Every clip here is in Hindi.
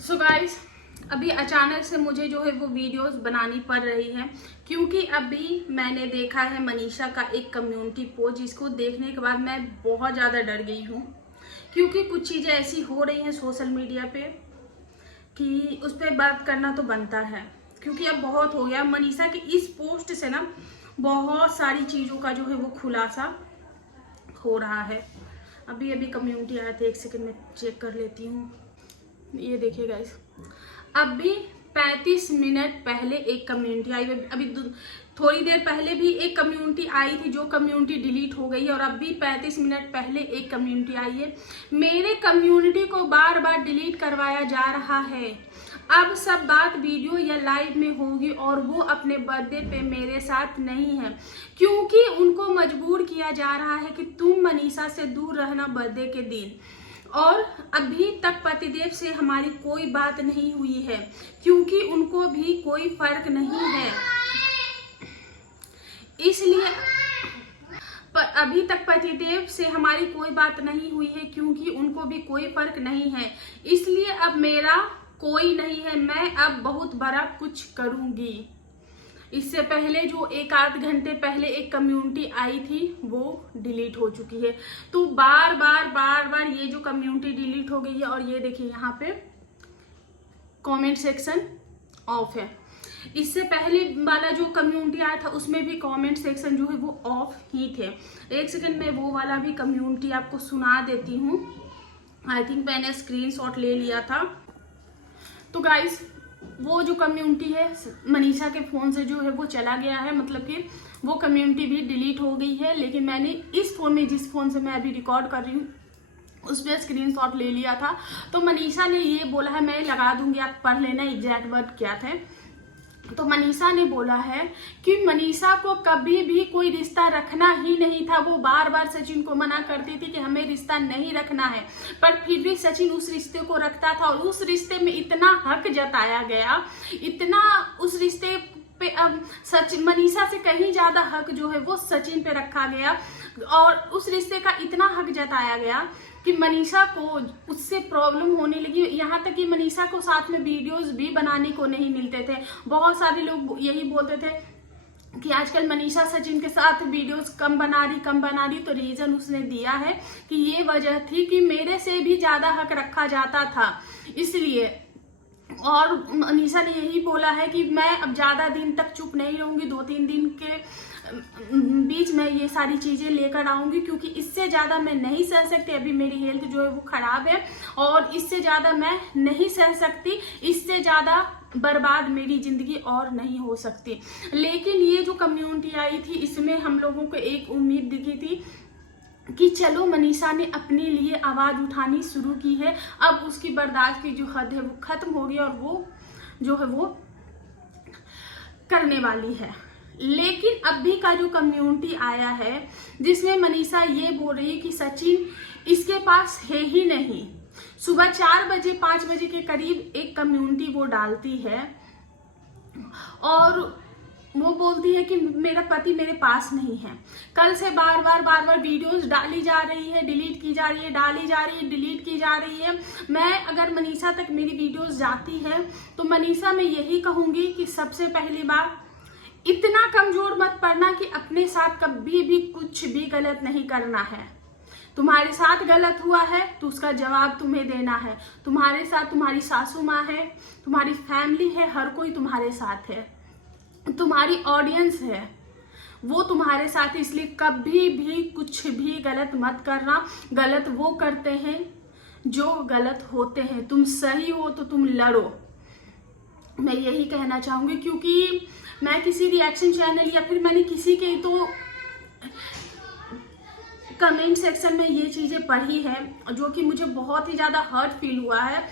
सो गाइस, अभी अचानक से मुझे जो है वो वीडियोस बनानी पड़ रही है क्योंकि अभी मैंने देखा है मनीषा का एक कम्युनिटी पोस्ट, जिसको देखने के बाद मैं बहुत ज़्यादा डर गई हूँ क्योंकि कुछ चीज़ें ऐसी हो रही हैं सोशल मीडिया पे कि उस पर बात करना तो बनता है क्योंकि अब बहुत हो गया। मनीषा की इस पोस्ट से ना बहुत सारी चीज़ों का जो है वो खुलासा हो रहा है। अभी अभी कम्युनिटी आया था, एक सेकंड में चेक कर लेती हूँ। ये देखिए गाइस, अभी 35 मिनट पहले एक कम्युनिटी आई, अभी थोड़ी देर पहले भी एक कम्युनिटी आई थी जो कम्युनिटी डिलीट हो गई है, और अभी 35 मिनट पहले एक कम्युनिटी आई है। मेरे कम्युनिटी को बार बार डिलीट करवाया जा रहा है। अब सब बात वीडियो या लाइव में होगी और वो अपने बर्थडे पे मेरे साथ नहीं है क्योंकि उनको मजबूर किया जा रहा है कि तुम मनीषा से दूर रहना बर्थडे के दिन। और अभी तक पतिदेव से हमारी कोई बात नहीं हुई है क्योंकि उनको भी कोई फर्क नहीं है, इसलिए अभी तक पतिदेव से हमारी कोई बात नहीं हुई है क्योंकि उनको भी कोई फर्क नहीं है, इसलिए अब मेरा कोई नहीं है। मैं अब बहुत बड़ा कुछ करूंगी। इससे पहले जो एक आध घंटे पहले एक कम्युनिटी आई थी वो डिलीट हो चुकी है। तो बार बार ये जो कम्युनिटी डिलीट हो गई है, और ये देखिए यहाँ पे कमेंट सेक्शन ऑफ है। इससे पहले वाला जो कम्युनिटी आया था उसमें भी कमेंट सेक्शन जो है वो ऑफ ही थे। एक सेकंड में वो वाला भी कम्युनिटी आपको सुना देती हूँ। आई थिंक मैंने स्क्रीनशॉट ले लिया था। तो गाइस, वो जो कम्युनिटी है मनीषा के फ़ोन से जो है वो चला गया है, मतलब कि वो कम्युनिटी भी डिलीट हो गई है। लेकिन मैंने इस फ़ोन में, जिस फ़ोन से मैं अभी रिकॉर्ड कर रही हूँ, उस पर स्क्रीनशॉट ले लिया था। तो मनीषा ने ये बोला है, मैं लगा दूंगी, आप पढ़ लेना एग्जैक्ट वर्ड क्या थे। तो मनीषा ने बोला है कि मनीषा को कभी भी कोई रिश्ता रखना ही नहीं था। वो बार बार सचिन को मना करती थी कि हमें रिश्ता नहीं रखना है, पर फिर भी सचिन उस रिश्ते को रखता था और उस रिश्ते में इतना हक जताया गया, इतना उस रिश्ते पे अब मनीषा से कहीं ज्यादा हक जो है वो सचिन पे रखा गया, और उस रिश्ते का इतना हक जताया गया कि मनीषा को उससे प्रॉब्लम होने लगी। यहाँ तक कि मनीषा को साथ में वीडियोस भी बनाने को नहीं मिलते थे। बहुत सारे लोग यही बोलते थे कि आजकल मनीषा सचिन के साथ वीडियोस कम बना रही। तो रीजन उसने दिया है कि ये वजह थी कि मेरे से भी ज्यादा हक रखा जाता था, इसलिए। और मनीषा ने यही बोला है कि मैं अब ज्यादा दिन तक चुप नहीं रहूंगी, 2-3 दिन के बीच में ये सारी चीजें लेकर आऊंगी क्योंकि इससे ज्यादा मैं नहीं सह सकती। अभी मेरी हेल्थ जो है वो खराब है और इससे ज्यादा मैं नहीं सह सकती, इससे ज्यादा बर्बाद मेरी जिंदगी और नहीं हो सकती। लेकिन ये जो कम्युनिटी आई थी इसमें हम लोगों को एक उम्मीद दिखी थी कि चलो मनीषा ने अपने लिए आवाज उठानी शुरू की है, अब उसकी बर्दाश्त की जो हद है वो खत्म होगी और वो जो है वो करने वाली है। लेकिन अभी का जो कम्युनिटी आया है जिसमें मनीषा ये बोल रही है कि सचिन इसके पास है ही नहीं। सुबह 4 बजे 5 बजे के करीब एक कम्युनिटी वो डालती है और वो बोलती है कि मेरा पति मेरे पास नहीं है। कल से बार बार वीडियोस डाली जा रही है, डिलीट की जा रही है, डाली जा रही है, डिलीट की जा रही है। मैं अगर मनीषा तक मेरी वीडियोस जाती है तो मनीषा मैं यही कहूंगी कि सबसे पहली बात, इतना कमजोर मत पड़ना कि अपने साथ कभी भी कुछ भी गलत नहीं करना है। तुम्हारे साथ गलत हुआ है तो उसका जवाब तुम्हें देना है। तुम्हारे साथ तुम्हारी सासू माँ है, तुम्हारी फैमिली है, हर कोई तुम्हारे साथ है, तुम्हारी ऑडियंस है, वो तुम्हारे साथ, इसलिए कभी भी कुछ भी गलत मत करना। गलत वो करते हैं जो गलत होते हैं, तुम सही हो तो तुम लड़ो। मैं यही कहना चाहूंगी क्योंकि मैं किसी रिएक्शन चैनल या फिर मैंने किसी के तो कमेंट सेक्शन में ये चीजें पढ़ी है जो कि मुझे बहुत ही ज्यादा हर्ट फील हुआ है।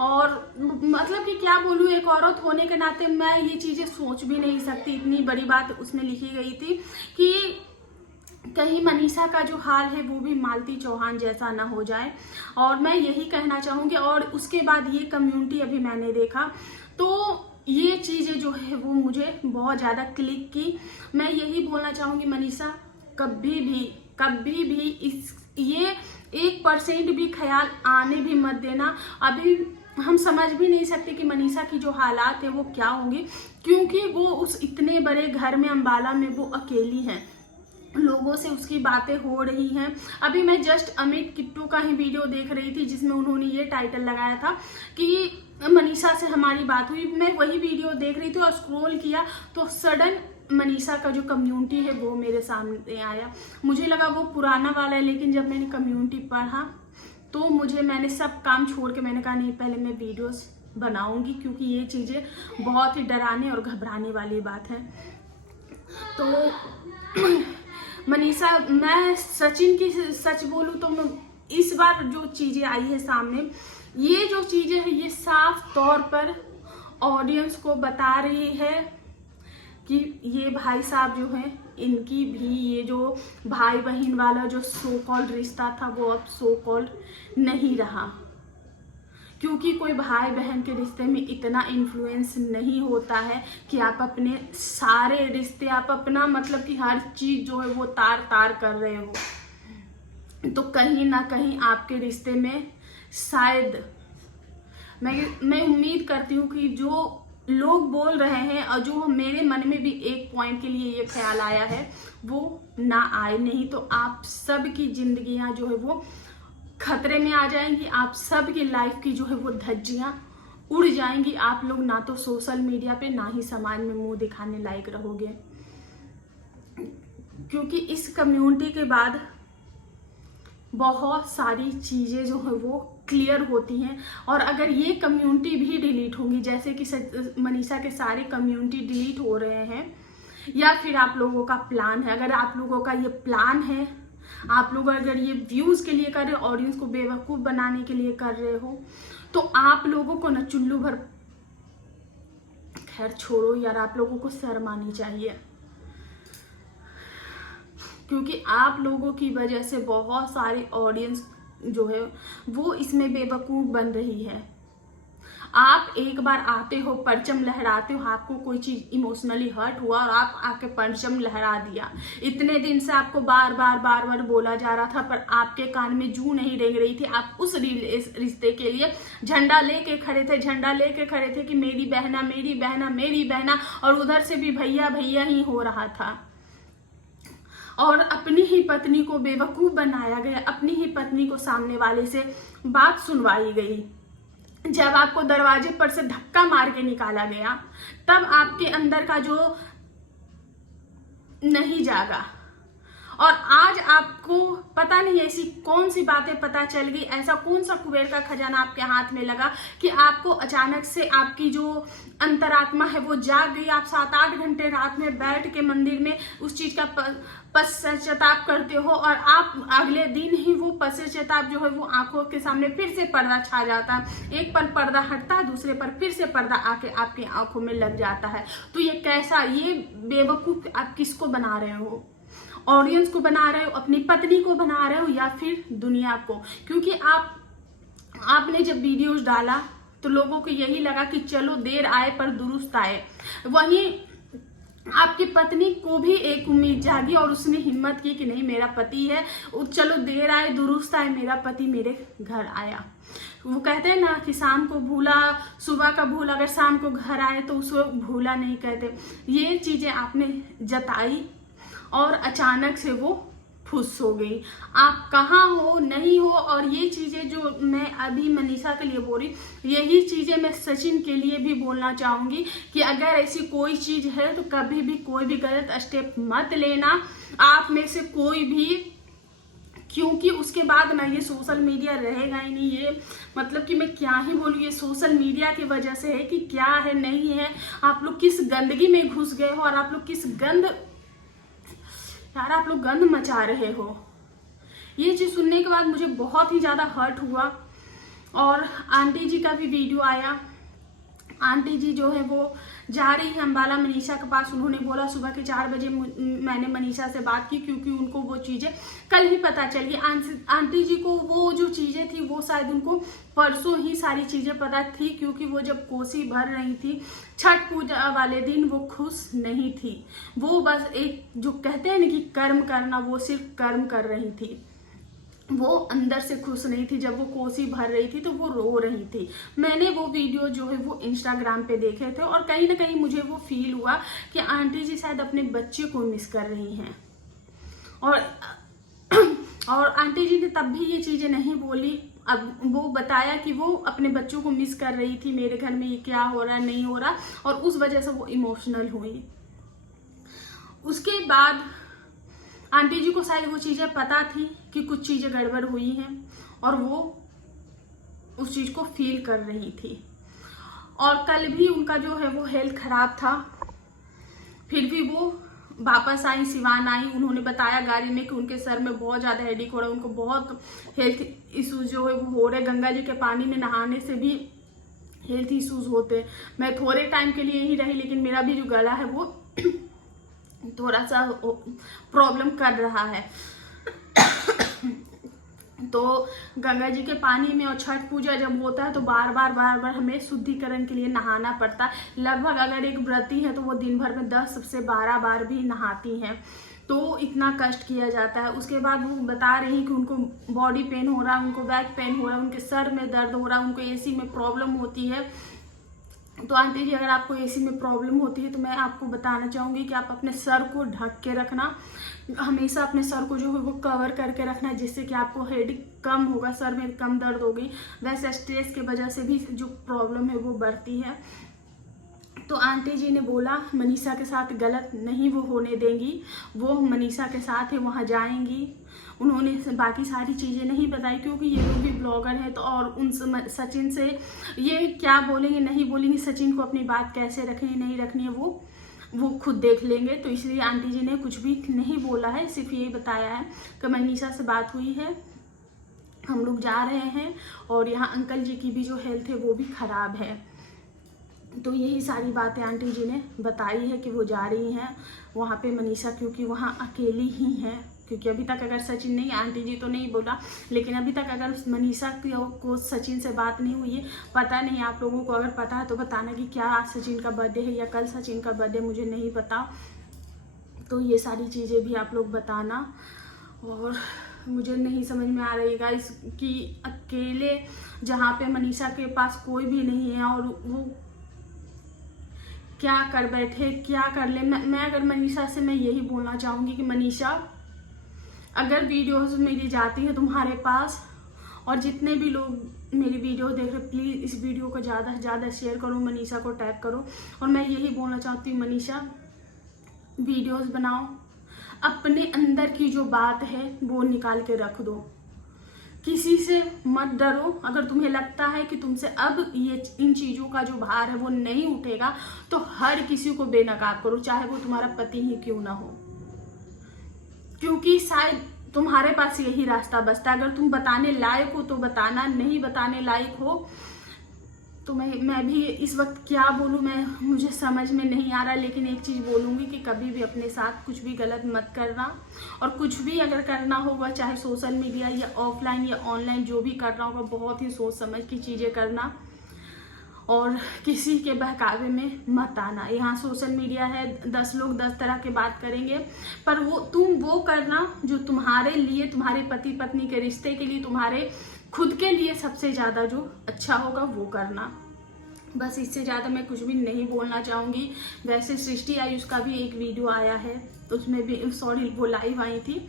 और मतलब कि क्या बोलूँ, एक औरत होने के नाते मैं ये चीजें सोच भी नहीं सकती। इतनी बड़ी बात उसमें लिखी गई थी कि कहीं मनीषा का जो हाल है वो भी मालती चौहान जैसा ना हो जाए, और मैं यही कहना चाहूंगी। और उसके बाद ये कम्युनिटी अभी मैंने देखा तो ये चीजें जो है वो मुझे बहुत ज्यादा क्लिक की। मैं यही बोलना चाहूंगी, मनीषा कभी भी ये 1% भी ख्याल आने भी मत देना। अभी हम समझ भी नहीं सकते कि मनीषा की जो हालात है वो क्या होंगे, क्योंकि वो उस इतने बड़े घर में अम्बाला में वो अकेली है, लोगों से उसकी बातें हो रही हैं। अभी मैं जस्ट अमित किट्टू का ही वीडियो देख रही थी जिसमें उन्होंने ये टाइटल लगाया था कि मनीषा से हमारी बात हुई। मैं वही वीडियो देख रही थी और स्क्रॉल किया तो सडन मनीषा का जो कम्युनिटी है वो मेरे सामने आया। मुझे लगा वो पुराना वाला है, लेकिन जब मैंने कम्युनिटी पढ़ा तो मैंने सब काम छोड़ के मैंने कहा नहीं, पहले मैं वीडियोस बनाऊंगी, क्योंकि ये चीज़ें बहुत ही डराने और घबराने वाली बात है। तो मनीषा, मैं सचिन की सच बोलूँ तो मैं इस बार जो चीज़ें आई है सामने, ये जो चीज़ें हैं ये साफ तौर पर ऑडियंस को बता रही है कि ये भाई साहब जो हैं इनकी भी ये जो भाई बहन वाला जो सो कॉल्ड रिश्ता था वो अब सो कॉल्ड नहीं रहा, क्योंकि कोई भाई बहन के रिश्ते में इतना इन्फ्लुएंस नहीं होता है कि आप अपने सारे रिश्ते, आप अपना मतलब कि हर चीज़ जो है वो तार तार कर रहे हो। तो कहीं ना कहीं आपके रिश्ते में शायद मैं उम्मीद करती हूँ कि जो लोग बोल रहे हैं और जो मेरे मन में भी एक पॉइंट के लिए ये ख्याल आया है वो ना आए, नहीं तो आप सब की जिंदगियां जो है वो खतरे में आ जाएंगी, आप सब की लाइफ की जो है वो धज्जियां उड़ जाएंगी। आप लोग ना तो सोशल मीडिया पे ना ही समाज में मुंह दिखाने लायक रहोगे, क्योंकि इस कम्युनिटी के बाद बहुत सारी चीज़ें जो है वो क्लियर होती हैं। और अगर ये कम्युनिटी भी डिलीट होंगी, जैसे कि मनीषा के सारे कम्युनिटी डिलीट हो रहे हैं, या फिर आप लोगों का प्लान है, अगर आप लोगों का ये प्लान है, आप लोग अगर ये व्यूज़ के लिए कर रहे हो, ऑडियंस को बेवकूफ़ बनाने के लिए कर रहे हो, तो आप लोगों को न चुल्लू भर, खैर छोड़ो यार, आप लोगों को शर्म आनी चाहिए, क्योंकि आप लोगों की वजह से बहुत सारी ऑडियंस जो है वो इसमें बेवकूफ़ बन रही है। आप एक बार आते हो, परचम लहराते हो, आपको कोई चीज़ इमोशनली हर्ट हुआ और आप आके परचम लहरा दिया। इतने दिन से आपको बार बार बोला जा रहा था, पर आपके कान में जू नहीं रेंग रही थी। आप उस रिश्ते के लिए झंडा लेके खड़े थे कि मेरी बहना मेरी बहना मेरी बहना, और उधर से भी भैया भैया ही हो रहा था। और अपनी ही पत्नी को बेवकूफ़ बनाया गया, अपनी ही पत्नी को सामने वाले से बात सुनवाई गई। जब आपको दरवाजे पर से धक्का मार के निकाला गया, तब आपके अंदर का जो नहीं जागा, और आज आपको पता नहीं ऐसी कौन सी बातें पता चल गई, ऐसा कौन सा कुबेर का खजाना आपके हाथ में लगा कि आपको अचानक से आपकी जो अंतरात्मा है वो जाग गई। आप 7-8 घंटे रात में बैठ के मंदिर में उस चीज का पश्चाताप करते हो, और आप अगले दिन ही वो पश्चाताप जो है वो आंखों के सामने फिर से पर्दा छा जाता है। एक पल पर्दा हटता, दूसरे पर फिर से पर्दा आके आपकी आंखों में लग जाता है। तो ये कैसा, ये बेवकूफ आप किसको बना रहे हो? ऑडियंस को बना रहे हो, अपनी पत्नी को बना रहे हो, या फिर दुनिया को? क्योंकि आपने जब वीडियोस डाला तो लोगों को यही लगा कि चलो देर आए पर दुरुस्त आए। वहीं आपकी पत्नी को भी एक उम्मीद जागी और उसने हिम्मत की कि नहीं, मेरा पति है, चलो देर आए दुरुस्त आए, मेरा पति मेरे घर आया। वो कहते हैं ना कि शाम को भूला, सुबह का भूला अगर शाम को घर आए तो उसको भूला नहीं कहते। ये चीजें आपने जताई और अचानक से वो फुस हो गई। आप कहाँ हो, नहीं हो, और ये चीज़ें जो मैं अभी मनीषा के लिए बोल रही, यही चीज़ें मैं सचिन के लिए भी बोलना चाहूँगी कि अगर ऐसी कोई चीज़ है तो कभी भी कोई भी गलत स्टेप मत लेना, आप में से कोई भी, क्योंकि उसके बाद ना ये सोशल मीडिया रहेगा ही नहीं। ये मतलब कि मैं क्या ही बोलूँ, ये सोशल मीडिया की वजह से है कि क्या है नहीं है, आप लोग किस गंदगी में घुस गए हो, और आप लोग किस आप लोग गंद मचा रहे हो। ये चीज़ सुनने के बाद मुझे बहुत ही ज़्यादा हर्ट हुआ। और आंटी जी का भी वीडियो आया। आंटी जी जो है वो जा रही है अम्बाला मनीषा के पास। उन्होंने बोला सुबह के 4 बजे मैंने मनीषा से बात की, क्योंकि उनको वो चीज़ें कल ही पता चल गई। आंटी जी को वो जो चीज़ें थी वो शायद उनको परसों ही सारी चीज़ें पता थी, क्योंकि वो जब कोसी भर रही थी छठ पूजा वाले दिन वो खुश नहीं थी। वो बस एक जो कहते हैं ना कि कर्म करना, वो सिर्फ कर्म कर रही थी। वो अंदर से खुश नहीं थी। जब वो कोसी भर रही थी तो वो रो रही थी। मैंने वो वीडियो जो है वो इंस्टाग्राम पे देखे थे और कहीं ना कहीं मुझे वो फील हुआ कि आंटी जी शायद अपने बच्चे को मिस कर रही हैं। और आंटी जी ने तब भी ये चीजें नहीं बोली। अब वो बताया कि वो अपने बच्चों को मिस कर रही थी, मेरे घर में ये क्या हो रहा नहीं हो रहा, और उस वजह से वो इमोशनल हुई। उसके बाद आंटी जी को शायद वो चीजें पता थी कि कुछ चीजें गड़बड़ हुई हैं और वो उस चीज को फील कर रही थी। और कल भी उनका जो है वो हेल्थ खराब था, फिर भी वो वापस आई, सिवान आई। उन्होंने बताया गाड़ी में कि उनके सर में बहुत ज्यादा हेडेक हो रहा है, उनको बहुत हेल्थ इश्यूज जो है वो हो रहे। गंगा जी के पानी में नहाने से भी हेल्थ इश्यूज होते। मैं थोड़े टाइम के लिए ही रही, लेकिन मेरा भी जो गला है वो थोड़ा सा प्रॉब्लम कर रहा है। तो गंगा जी के पानी में और छठ पूजा जब होता है तो बार बार हमें शुद्धिकरण के लिए नहाना पड़ता है। लगभग अगर एक व्रती है तो वो दिन भर में 10 से 12 बार भी नहाती हैं, तो इतना कष्ट किया जाता है। उसके बाद वो बता रही कि उनको बॉडी पेन हो रहा है, उनको बैक पेन हो रहा है, उनके सर में दर्द हो रहा है, उनको एसी में प्रॉब्लम होती है। तो आंटी जी, अगर आपको एसी में प्रॉब्लम होती है तो मैं आपको बताना चाहूँगी कि आप अपने सर को ढक के रखना, हमेशा अपने सर को जो है वो कवर करके रखना, जिससे कि आपको हेडेक कम होगा, सर में कम दर्द होगी। वैसे स्ट्रेस की वजह से भी जो प्रॉब्लम है वो बढ़ती है। तो आंटी जी ने बोला मनीषा के साथ गलत नहीं वो होने देंगी, वो मनीषा के साथ है, वहाँ जाएंगी। उन्होंने बाकी सारी चीज़ें नहीं बताई क्योंकि ये लोग भी ब्लॉगर हैं, तो और उन सचिन से ये क्या बोलेंगे नहीं बोलेंगे, सचिन को अपनी बात कैसे रखनी नहीं रखनी है वो खुद देख लेंगे। तो इसलिए आंटी जी ने कुछ भी नहीं बोला है, सिर्फ यही बताया है कि मनीषा से बात हुई है, हम लोग जा रहे हैं और यहाँ अंकल जी की भी जो हेल्थ है वो भी ख़राब है। तो यही सारी बातें आंटी जी ने बताई है कि वो जा रही हैं वहाँ पे मनीषा, क्योंकि वहाँ अकेली ही हैं। क्योंकि अभी तक अगर सचिन नहीं, आंटी जी तो नहीं बोला, लेकिन अभी तक अगर मनीषा को सचिन से बात नहीं हुई है। पता नहीं, आप लोगों को अगर पता है तो बताना कि क्या आज सचिन का बर्थडे है या कल सचिन का बर्थडे, मुझे नहीं पता। तो ये सारी चीज़ें भी आप लोग बताना। और मुझे नहीं समझ में आ रही है गाइस कि अकेले जहाँ पे मनीषा के पास कोई भी नहीं है और वो क्या कर बैठे, क्या कर ले। मैं अगर मनीषा से मैं यही बोलना चाहूँगी कि मनीषा, अगर वीडियोस मेरी जाती है तुम्हारे पास, और जितने भी लोग मेरी वीडियो देख रहे, प्लीज़ इस वीडियो को ज़्यादा से ज़्यादा शेयर करो, मनीषा को टैग करो। और मैं यही बोलना चाहती हूँ मनीषा, वीडियोस बनाओ, अपने अंदर की जो बात है वो निकाल के रख दो, किसी से मत डरो। अगर तुम्हें लगता है कि तुमसे अब ये इन चीज़ों का जो भार है वो नहीं उठेगा तो हर किसी को बेनकाब करो, चाहे वो तुम्हारा पति ही क्यों ना हो, क्योंकि शायद तुम्हारे पास यही रास्ता बचता है। अगर तुम बताने लायक हो तो बताना, नहीं बताने लायक हो तो मैं भी इस वक्त क्या बोलूँ, मुझे समझ में नहीं आ रहा। लेकिन एक चीज़ बोलूँगी कि कभी भी अपने साथ कुछ भी गलत मत करना, और कुछ भी अगर करना होगा, चाहे सोशल मीडिया या ऑफलाइन या ऑनलाइन, जो भी करना होगा बहुत ही सोच समझ की चीज़ें करना, और किसी के बहकावे में मत आना। यहाँ सोशल मीडिया है, 10 लोग 10 तरह के बात करेंगे, पर तुम वो करना जो तुम्हारे लिए, तुम्हारे पति पत्नी के रिश्ते के लिए, तुम्हारे खुद के लिए सबसे ज़्यादा जो अच्छा होगा वो करना। बस इससे ज़्यादा मैं कुछ भी नहीं बोलना चाहूँगी। वैसे सृष्टि आयुष का भी एक वीडियो आया है, उसमें भी वो लाइव आई थी,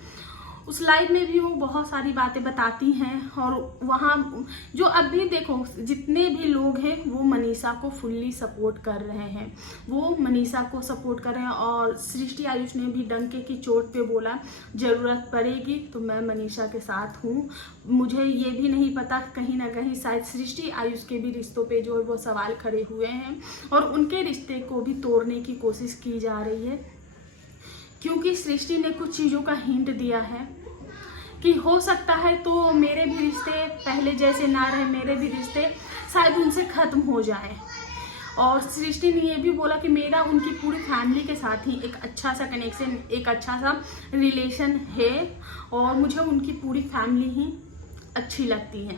उस लाइव में भी वो बहुत सारी बातें बताती हैं। और वहाँ जो अभी देखो जितने भी लोग हैं वो मनीषा को फुल्ली सपोर्ट कर रहे हैं, वो मनीषा को सपोर्ट कर रहे हैं। और सृष्टि आयुष ने भी डंके की चोट पे बोला ज़रूरत पड़ेगी तो मैं मनीषा के साथ हूँ। मुझे ये भी नहीं पता, कहीं ना कहीं शायद सृष्टि आयुष के भी रिश्तों पे जो है वो सवाल खड़े हुए हैं और उनके रिश्ते को भी तोड़ने की कोशिश की जा रही है, क्योंकि सृष्टि ने कुछ चीज़ों का हिंट दिया है कि हो सकता है तो मेरे भी रिश्ते पहले जैसे ना रहे, मेरे भी रिश्ते शायद उनसे ख़त्म हो जाए। और सृष्टि ने ये भी बोला कि मेरा उनकी पूरी फैमिली के साथ ही एक अच्छा सा कनेक्शन, एक अच्छा सा रिलेशन है और मुझे उनकी पूरी फैमिली ही अच्छी लगती है।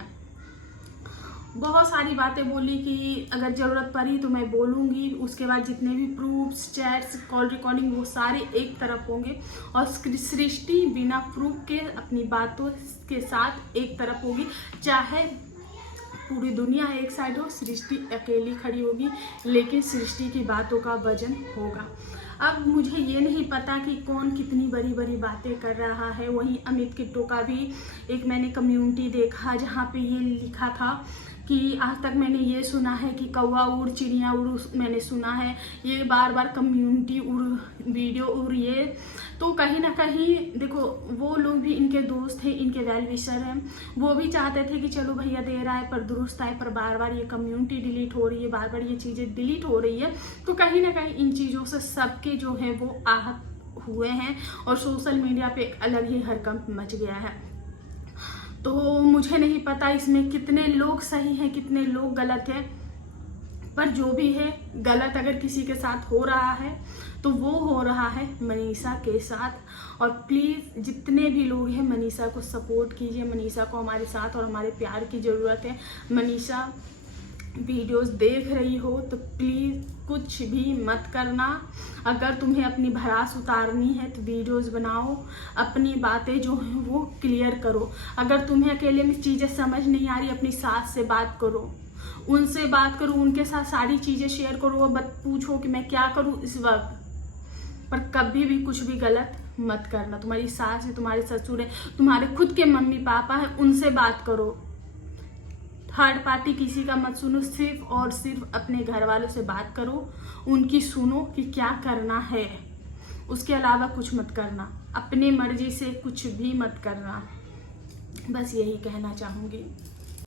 बहुत सारी बातें बोली कि अगर ज़रूरत पड़ी तो मैं बोलूँगी। उसके बाद जितने भी प्रूफ्स, चैट्स, कॉल रिकॉर्डिंग वो सारे एक तरफ होंगे और सृष्टि बिना प्रूफ के अपनी बातों के साथ एक तरफ होगी। चाहे पूरी दुनिया एक साइड हो, सृष्टि अकेली खड़ी होगी, लेकिन सृष्टि की बातों का वजन होगा। अब मुझे ये नहीं पता कि कौन कितनी बड़ी बड़ी बातें कर रहा है। वहीं अमित किट्टू का भी एक मैंने कम्युनिटी देखा जहाँ पे ये लिखा था कि आज तक मैंने ये सुना है कि कौवा उड़, चिड़िया उड़, मैंने सुना है ये बार बार कम्युनिटी उड़, वीडियो उड़। ये तो कहीं ना कहीं देखो, वो लोग भी इनके दोस्त थे, इनके वेल विशर हैं, वो भी चाहते थे कि चलो भैया दे रहा है पर दुरुस्त है, पर बार बार ये कम्युनिटी डिलीट हो रही है, बार बार ये चीज़ें डिलीट हो रही है। तो कहीं ना कहीं इन चीज़ों से सबके जो है वो आहत हुए हैं और सोशल मीडिया पे एक अलग ही हरकंप मच गया है। तो मुझे नहीं पता इसमें कितने लोग सही हैं, कितने लोग गलत हैं, पर जो भी है गलत अगर किसी के साथ हो रहा है तो वो हो रहा है मनीषा के साथ। और प्लीज़ जितने भी लोग हैं मनीषा को सपोर्ट कीजिए, मनीषा को हमारे साथ और हमारे प्यार की ज़रूरत है। मनीषा वीडियोस देख रही हो तो प्लीज़ कुछ भी मत करना। अगर तुम्हें अपनी भड़ास उतारनी है तो वीडियोस बनाओ, अपनी बातें जो हैं वो क्लियर करो। अगर तुम्हें अकेले में चीज़ें समझ नहीं आ रही, अपनी सास से बात करो, उनसे बात करो, उनके साथ सारी चीज़ें शेयर करो, पूछो कि मैं क्या करूँ इस वक्त। पर कभी भी कुछ भी गलत मत करना। तुम्हारी सास है, तुम्हारे ससुर है, तुम्हारे खुद के मम्मी पापा है, उनसे बात करो। थर्ड पार्टी किसी का मत सुनो, सिर्फ और सिर्फ अपने घर वालों से बात करो, उनकी सुनो कि क्या करना है, उसके अलावा कुछ मत करना। अपनी मर्जी से कुछ भी मत करना, बस यही कहना चाहूँगी।